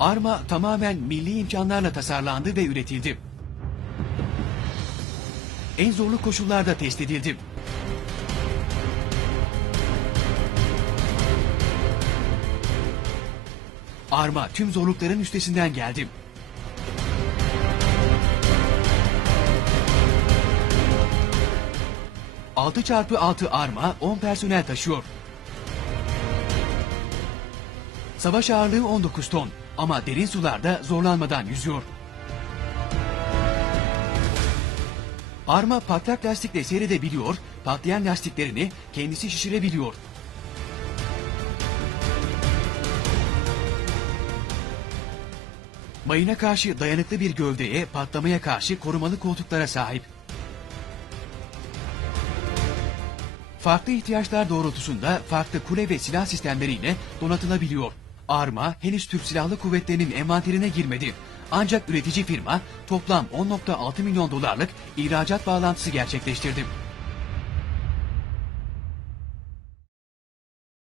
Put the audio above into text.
Arma tamamen milli imkanlarla tasarlandı ve üretildi. En zorlu koşullarda test edildi. Arma tüm zorlukların üstesinden geldi. Altı çarpı 6 arma 10 personel taşıyor. Savaş ağırlığı 19 ton ama derin sularda zorlanmadan yüzüyor. Arma patlak lastikle seyredebiliyor, patlayan lastiklerini kendisi şişirebiliyor. Mayına karşı dayanıklı bir gövdeye, patlamaya karşı korumalı koltuklara sahip. Farklı ihtiyaçlar doğrultusunda farklı kule ve silah sistemleriyle donatılabiliyor. Arma henüz Türk Silahlı Kuvvetleri'nin envanterine girmedi. Ancak üretici firma toplam 10.6 milyon dolarlık ihracat bağlantısı gerçekleştirdi.